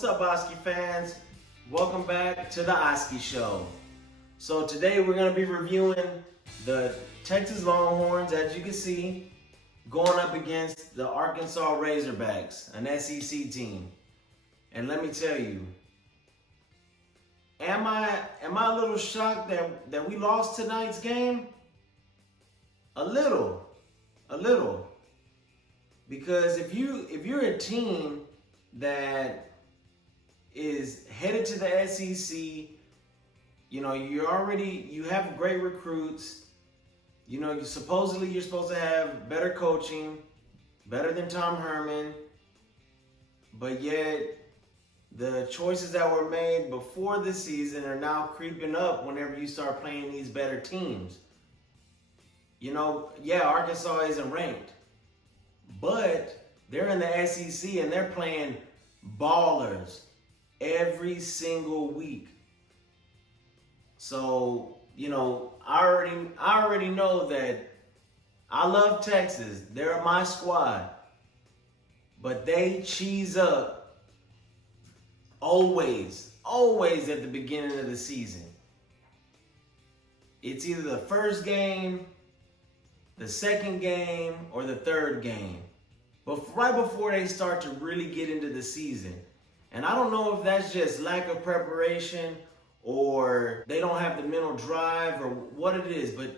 What's up, Oskie fans? Welcome back to TheOskieShow. So today we're going to be reviewing the Texas Longhorns, as you can see, going up against the Arkansas Razorbacks, an SEC team. And let me tell you, am I a little shocked that we lost tonight's game? A little. Because if you're a team that is headed to the SEC, you know, you have great recruits, you know, you're supposed to have better coaching, better than Tom Herman, but yet the choices that were made before the season are now creeping up whenever you start playing these better teams. You know, yeah, Arkansas isn't ranked, but they're in the SEC and they're playing ballers every single week. So, you know, I already know that I love Texas. They're my squad. But they cheese up always at the beginning of the season. It's either the first game, the second game, or the third game. But right before they start to really get into the season. And I don't know if that's just lack of preparation or they don't have the mental drive or what it is. But,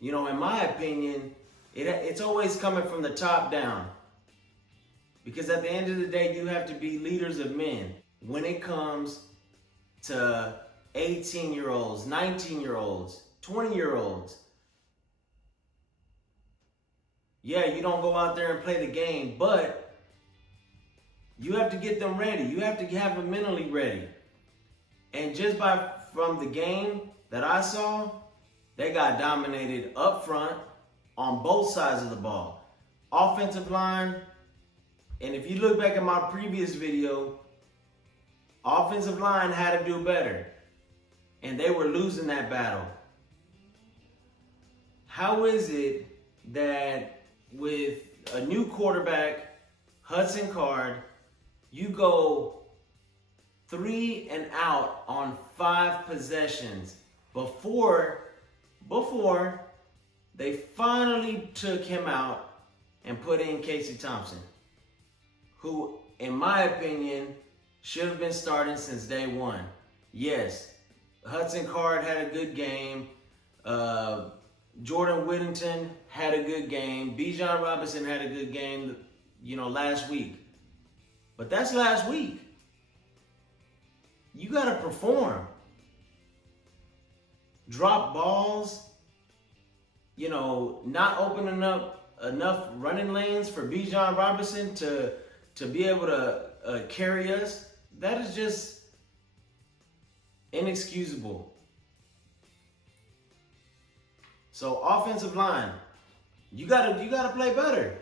you know, in my opinion, it's always coming from the top down. Because at the end of the day, you have to be leaders of men when it comes to 18-year-olds, 19-year-olds, 20-year-olds. Yeah, you don't go out there and play the game, but you have to get them ready. You have to have them mentally ready. And just from the game that I saw, they got dominated up front on both sides of the ball. Offensive line, and if you look back at my previous video, offensive line had to do better. And they were losing that battle. How is it that with a new quarterback, Hudson Card, you go 3 and out on 5 possessions before they finally took him out and put in Casey Thompson, who, in my opinion, should have been starting since day one. Yes, Hudson Card had a good game. Jordan Whittington had a good game. Bijan Robinson had a good game, you know, last week. But that's last week. You got to perform. Drop balls, you know, not opening up enough running lanes for Bijan Robinson to be able to carry us. That is just inexcusable. So offensive line, you gotta play better.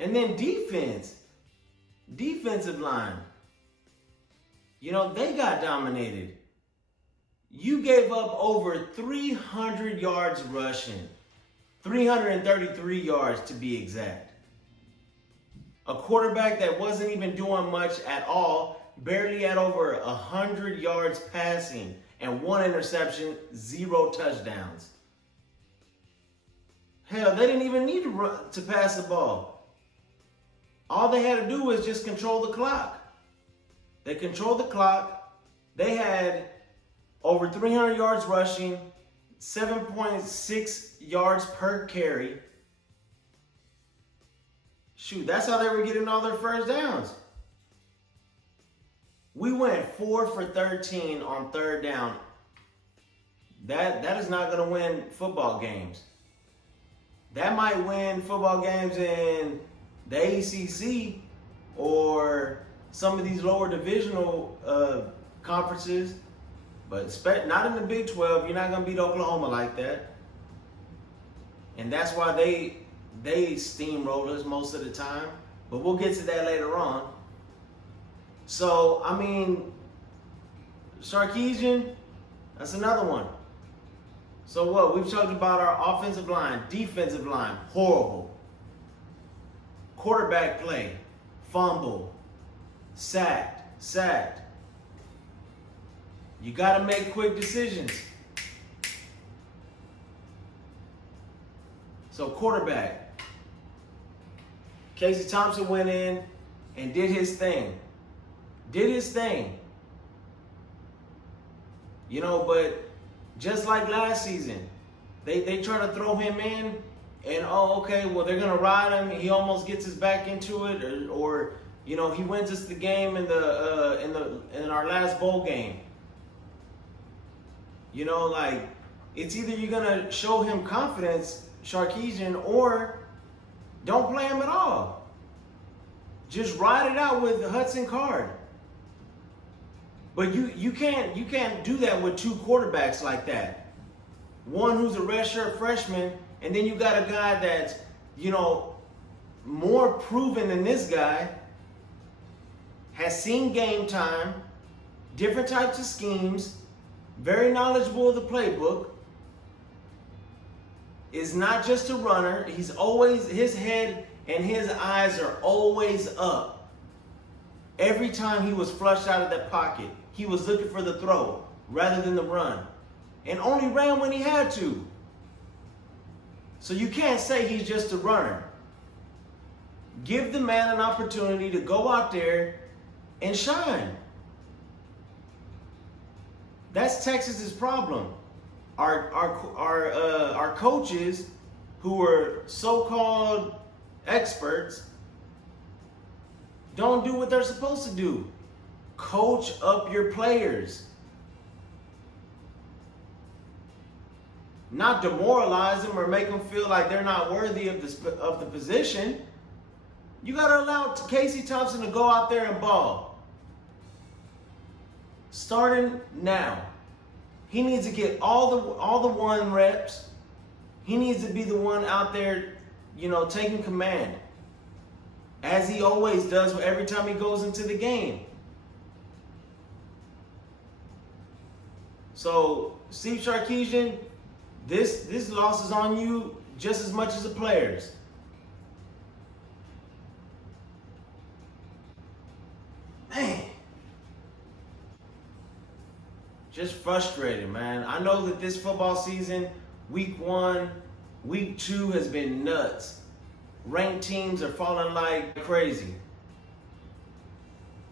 And then defensive line, you know, they got dominated. You gave up over 300 yards rushing, 333 yards to be exact. A quarterback that wasn't even doing much at all, barely had over 100 yards passing and 1 interception, 0 touchdowns. Hell, they didn't even need to pass the ball. All they had to do was just control the clock. They controlled the clock. They had over 300 yards rushing, 7.6 yards per carry. Shoot, that's how they were getting all their first downs. We went 4 for 13 on third down. That is not going to win football games. That might win football games in the ACC or some of these lower divisional conferences, but not in the Big 12. You're not going to beat Oklahoma like that. And that's why they steamroll us most of the time. But we'll get to that later on. So, I mean, Sarkisian, that's another one. So what? We've talked about our offensive line, defensive line, horrible. Quarterback play, fumble, sacked. sacked. You got to make quick decisions. So quarterback, Casey Thompson went in and did his thing. You know, but just like last season, they try to throw him in and, oh, okay, well, they're going to ride him. He almost gets his back into it, or you know, he wins us the game in our last bowl game. You know, like, it's either you're going to show him confidence, Sarkisian, or don't play him at all. Just ride it out with Hudson Card. But you can't do that with two quarterbacks like that. One who's a redshirt freshman, and then you got a guy that's, you know, more proven than this guy, has seen game time, different types of schemes, very knowledgeable of the playbook, is not just a runner. He's always, his head and his eyes are always up. Every time he was flushed out of that pocket, he was looking for the throw rather than the run, and only ran when he had to. So you can't say he's just a runner. Give the man an opportunity to go out there and shine. That's Texas's problem. Our coaches, who are so-called experts, don't do what they're supposed to do. Coach up your players. Not demoralize them or make them feel like they're not worthy of the position. You got to allow Casey Thompson to go out there and ball. Starting now. He needs to get all the one reps. He needs to be the one out there, you know, taking command, as he always does every time he goes into the game. So, Steve Sarkisian, this loss is on you just as much as the players. Man. Just frustrated, man. I know that this football season, week 1, week 2 has been nuts. Ranked teams are falling like crazy.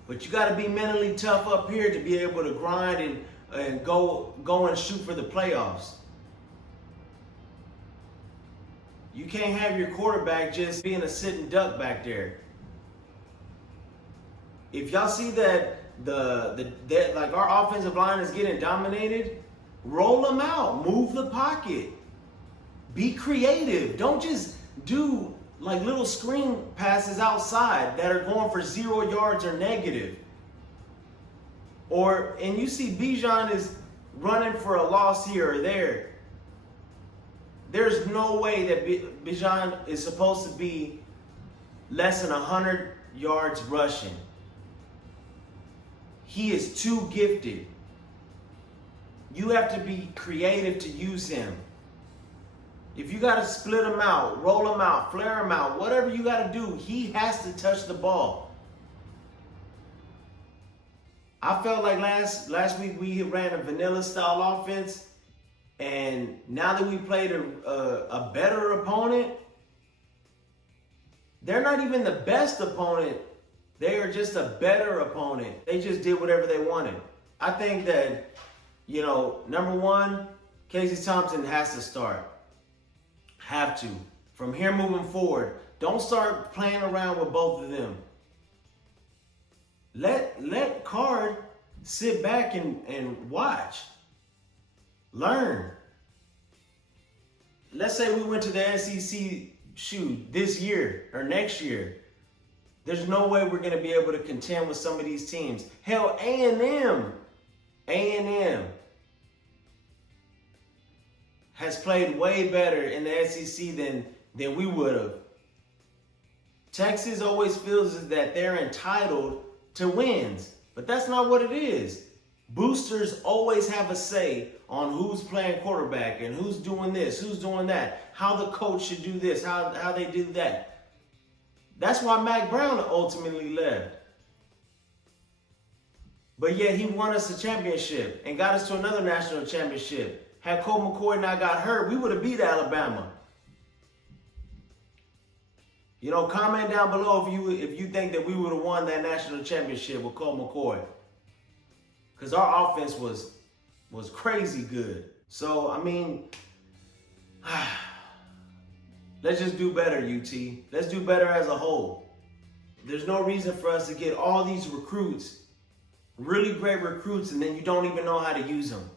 But you got to be mentally tough up here to be able to grind and go and shoot for the playoffs. You can't have your quarterback just being a sitting duck back there. If y'all see that like our offensive line is getting dominated, roll them out, move the pocket, be creative. Don't just do like little screen passes outside that are going for 0 yards or negative. And you see Bijan is running for a loss here or there. There's no way that Bijan is supposed to be less than 100 yards rushing. He is too gifted. You have to be creative to use him. If you got to split him out, roll him out, flare him out, whatever you got to do, he has to touch the ball. I felt like last week we ran a vanilla style offense, and now that we played a better opponent, they're not even the best opponent. They are just a better opponent. They just did whatever they wanted. I think that, you know, number one, Casey Thompson has to start. Have to. From here moving forward, don't start playing around with both of them. Let Card sit back and watch. Learn. Let's say we went to the SEC this year or next year. There's no way we're going to be able to contend with some of these teams. Hell, A&M has played way better in the SEC than we would have. Texas always feels that they're entitled to wins, but that's not what it is. Boosters always have a say on who's playing quarterback and who's doing this, who's doing that, how the coach should do this, how they do that. That's why Mac Brown ultimately left. But yet he won us a championship and got us to another national championship. Had Colt McCoy not got hurt, we would have beat Alabama. You know, comment down below if you think that we would have won that national championship with Colt McCoy. Because our offense was crazy good. So, I mean, let's just do better, UT. Let's do better as a whole. There's no reason for us to get all these recruits, really great recruits, and then you don't even know how to use them.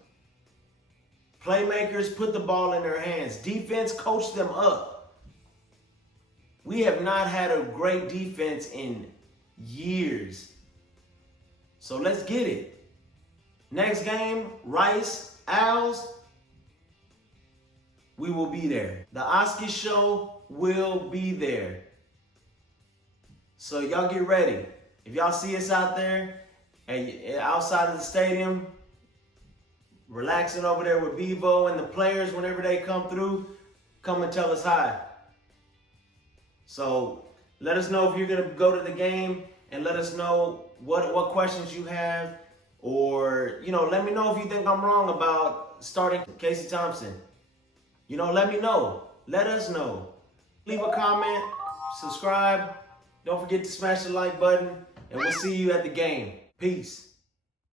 Playmakers, put the ball in their hands. Defense, coach them up. We have not had a great defense in years. So let's get it. Next game, Rice, Owls, we will be there. The Oskie Show will be there. So y'all get ready. If y'all see us out there, and outside of the stadium, relaxing over there with Bevo and the players, whenever they come through, come and tell us hi. So let us know if you're gonna go to the game, and let us know what questions you have, or let me know if you think I'm wrong about starting Casey Thompson. Let me know. Let us know. Leave a comment, subscribe. Don't forget to smash the like button, and we'll see you at the game. Peace.